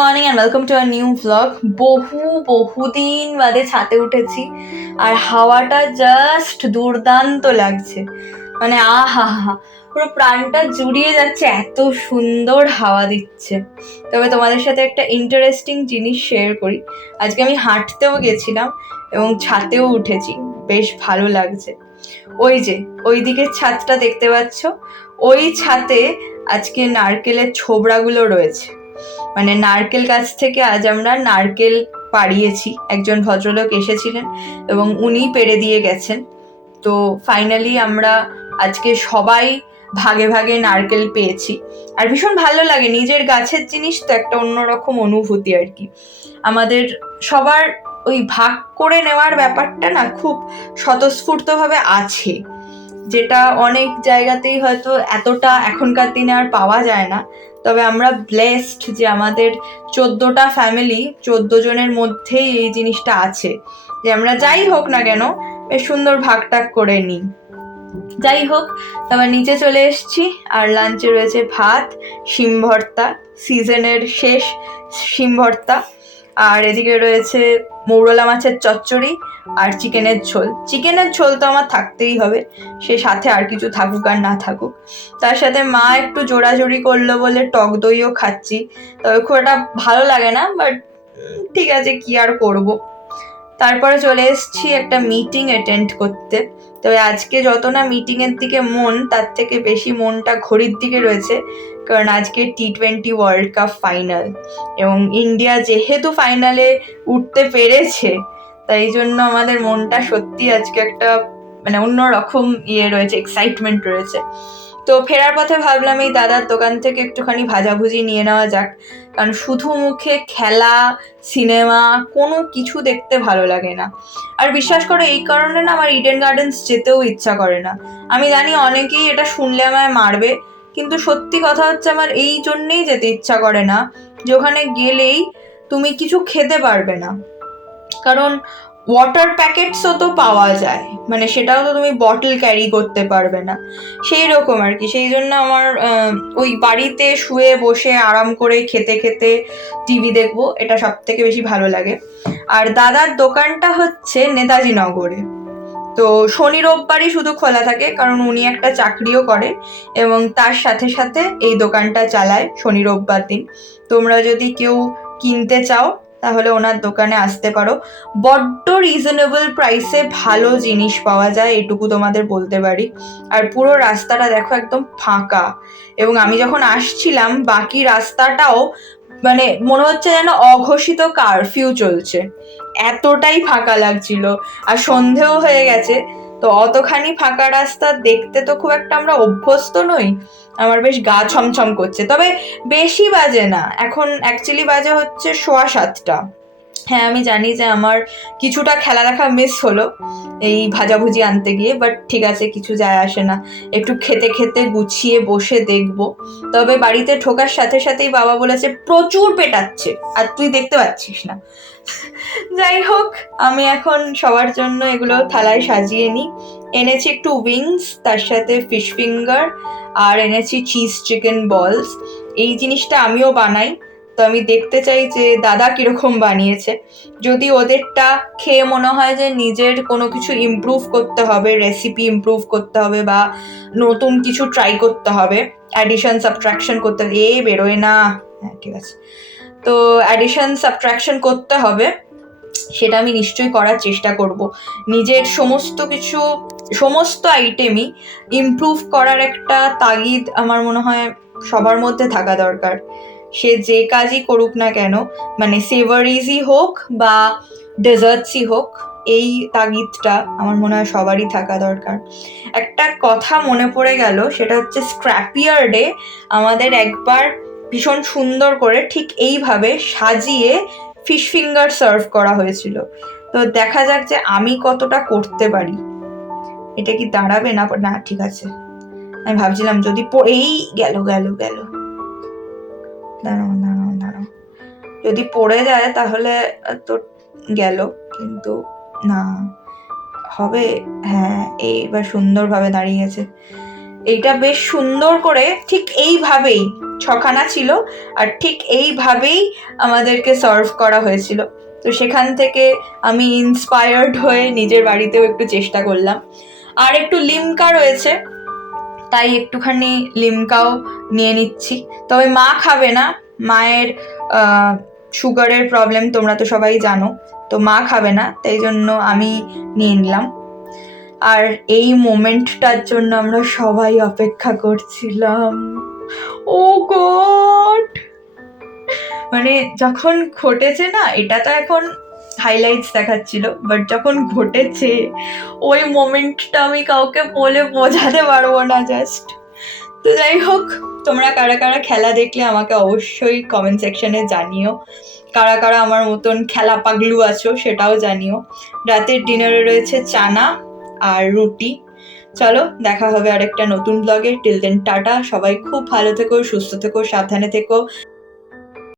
Morning and welcome to a new blog. বহুদিন বাদে ছাদে উঠেছি আর হাওয়াটা জাস্ট দুর্দান্ত লাগছে। মানে আহা হা, পুরো প্রাণটা জুড়িয়ে যাচ্ছে, এত সুন্দর হাওয়া দিচ্ছে। তবে তোমাদের সাথে একটা ইন্টারেস্টিং জিনিস শেয়ার করি। আজকে আমি হাঁটতেও গেছিলাম এবং ছাদেও উঠেছি, বেশ ভালো লাগছে। ওই যে ওই দিকের ছাদটা দেখতে পাচ্ছ, ওই ছাদে আজকে নারকেলের ছোবড়াগুলো রয়েছে। মানে নারকেল গাছ থেকে আজ আমরা নারকেল পাড়িয়েছি, একজন ভদ্রলোক এসেছিলেন এবং উনি পেড়ে দিয়ে গেছেন। তো ফাইনালি আমরা আজকে সবাই ভাগে ভাগে নারকেল পেয়েছি আর ভীষণ ভালো লাগে। নিজের গাছের জিনিস তো একটা অন্যরকম অনুভূতি আর কি। আমাদের সবার ওই ভাগ করে নেওয়ার ব্যাপারটা না খুব স্বতঃস্ফূর্তভাবে আছে, যেটা অনেক জায়গাতেই হয়তো এতটা এখনকার দিনে আর পাওয়া যায় না। তবে আমরা ব্লেসড যে আমাদের 14টা ফ্যামিলি, 14 জনের মধ্যেই এই জিনিসটা আছে যে আমরা যাই হোক না কেন বেশ সুন্দর ভাগটাগ করে নিই। যাই হোক, তারপর নিচে চলে এসেছি আর লাঞ্চে রয়েছে ভাত, শিম ভর্তা, সিজনের শেষ শিম ভর্তা, আর এদিকে রয়েছে মৌরলা মাছের চচ্চড়ি আর চিকেনের ঝোল। চিকেনের ঝোল তো আমার থাকতেই হবে, সে সাথে আর কিছু থাকুক আর না থাকুক। তার সাথে মা একটু জোড়াজোড়ি করলো বলে টক দইও খাচ্ছি, তবে খুব একটা ভালো লাগে না, বাট ঠিক আছে, কি আর করব। তারপরে চলে এসেছি একটা মিটিং অ্যাটেন্ড করতে। তবে আজকে যত না মিটিংয়ের দিকে মন, তার থেকে বেশি মনটা ঘড়ির দিকে রয়েছে, কারণ আজকে T20 ওয়ার্ল্ড কাপ ফাইনাল এবং ইন্ডিয়া যেহেতু ফাইনালে উঠতে পেরেছে, তাই জন্য আমাদের মনটা সত্যি আজকে একটা মানে অন্যরকম রয়েছে, এক্সাইটমেন্ট রয়েছে। তো ফেরার পথে ভাবলাম এই দাদার দোকান থেকে একটুখানি ভাজাভুজি নিয়ে নেওয়া যাক, কারণ শুধু মুখে খেলা সিনেমা কোনো কিছু দেখতে ভালো লাগে না। আর বিশ্বাস করো, এই কারণে না আমার ইডেন গার্ডেন্স যেতেও ইচ্ছা করে না। আমি জানি অনেকেই এটা শুনলে আমায় মারবে, কিন্তু সত্যি কথা হচ্ছে আমার এই জন্যেই যেতে ইচ্ছা করে না যে ওখানে গেলেই তুমি কিছু খেতে পারবে না। কারণ ওয়াটার প্যাকেটসও তো পাওয়া যায়, মানে সেটাও তো তুমি বটল ক্যারি করতে পারবে না, সেই রকম আর কি। সেই জন্য আমার ওই বাড়িতে শুয়ে বসে আরাম করে খেতে খেতে টিভি দেখবো, এটা সব থেকে বেশি ভালো লাগে। আর দাদার দোকানটা হচ্ছে নেতাজি নগরে। তো শনি রোববারই শুধু খোলা থাকে, কারণ উনি একটা চাকরিও করে এবং তার সাথে সাথে এই দোকানটা চালায় শনি রোববার দিন। তোমরা যদি কেউ কিনতে চাও তাহলে ওনার দোকানে আসতে পারো। বড্ড রিজনেবল প্রাইসে ভালো জিনিস পাওয়া যায়, এটুকু তোমাদের বলতে পারি। আর পুরো রাস্তাটা দেখো একদম ফাঁকা, এবং আমি যখন আসছিলাম বাকি রাস্তাটাও মানে মনে হচ্ছে যেন অঘোষিত কারফিউ চলছে, এতটাই ফাঁকা লাগছিল। আর সন্ধেও হয়ে গেছে, তো অতখানি ফাঁকা রাস্তা দেখতে তো খুব একটা আমরা অভ্যস্ত নই। আমার বেশ গা ছমছম করছে। তবে বেশি বাজে না, এখন অ্যাকচুয়ালি বাজে হচ্ছে 7:15। হ্যাঁ, আমি জানি যে আমার কিছুটা খেলা দেখা মিস হলো এই ভাজাভুজি আনতে গিয়ে, বাট ঠিক আছে, কিছু যায় আসে না। একটু খেতে খেতে গুছিয়ে বসে দেখবো। তবে বাড়িতে ঢোকার সাথে সাথেই বাবা বলেছে প্রচুর পেটাচ্ছে আর তুই দেখতে পাচ্ছিস না। যাই হোক, আমি এখন সবার জন্য এগুলো থালায় সাজিয়ে নিই। এনেছি একটু উইংস, তার সাথে ফিশ ফিঙ্গার, আর এনেছি চিজ চিকেন বলস। এই জিনিসটা আমিও বানাই, তো আমি দেখতে চাই যে দাদা কিরকম বানিয়েছে। যদি ওদেরটা খেয়ে মনে হয় যে নিজের কোনো কিছু ইমপ্রুভ করতে হবে, রেসিপি ইমপ্রুভ করতে হবে বা নতুন কিছু ট্রাই করতে হবে, অ্যাডিশন সাবট্রাকশন করতে হবে, বেরোয় না, হ্যাঁ ঠিক আছে, তো অ্যাডিশন সাবট্রাকশন করতে হবে, সেটা আমি নিশ্চয়ই করার চেষ্টা করব। নিজের সমস্ত আইটেমই ইমপ্রুভ করার একটা তাগিদ আমার মনে হয় সবার মধ্যে থাকা দরকার। সে যে কাজই করুক না কেন, মানে সেভারিজই হোক বা ডেজার্টসই হোক, এই তাগিদটা আমার মনে হয় সবারই থাকা দরকার। একটা কথা মনে পড়ে গেল, সেটা হচ্ছে স্ক্র্যাপিয়ার্ডে আমাদের একবার ভীষণ সুন্দর করে ঠিক এইভাবে সাজিয়ে ফিশ ফিঙ্গার সার্ভ করা হয়েছিল। তো দেখা যাক যে আমি কতটা করতে পারি। এটা কি দাঁড়াবে না? না ঠিক আছে, আমি ভাবছিলাম যদি পড়েই গেল, দাঁড়াও, যদি পড়ে যায় তাহলে তো গেল, কিন্তু না হবে। হ্যাঁ, এইবার সুন্দরভাবে দাঁড়িয়ে গেছে। এইটা বেশ সুন্দর করে ঠিক এইভাবেই, ছখানা ছিল আর ঠিক এইভাবেই আমাদেরকে সার্ভ করা হয়েছিল। তো সেখান থেকে আমি ইন্সপায়ার্ড হয়ে নিজের বাড়িতেও একটু চেষ্টা করলাম। আর একটু লিমকা রয়েছে, তাই একটুখানি লিমকাও নিয়ে নিচ্ছি। তবে মা খাবে না, মায়ের সুগারের প্রবলেম তোমরা তো সবাই জানো, তো মা খাবে না, তাই জন্য আমি নিয়ে নিলাম। আর এই মোমেন্টটার জন্য আমরা সবাই অপেক্ষা করছিলাম। ও গড, মানে যখন ঘটেছে না, এটা তো এখন হাইলাইটস দেখাচ্ছিল, বাট যখন ঘটেছে ওই মোমেন্টটা আমি কাউকে বলে বোঝাতে পারবো না জাস্ট। তো যাই হোক, তোমরা কারা কারা খেলা দেখলে আমাকে অবশ্যই কমেন্ট সেকশনে জানিও। কারা কারা আমার মতন খেলা পাগলু আছো সেটাও জানিও। রাতের ডিনারে রয়েছে চানা আর রুটি। চলো, দেখা হবে আরেকটা নতুন ব্লগে। টিল দেন টাটা, সবাই খুব ভালো থেকো, সুস্থ থেকো, সাবধানে থেকো।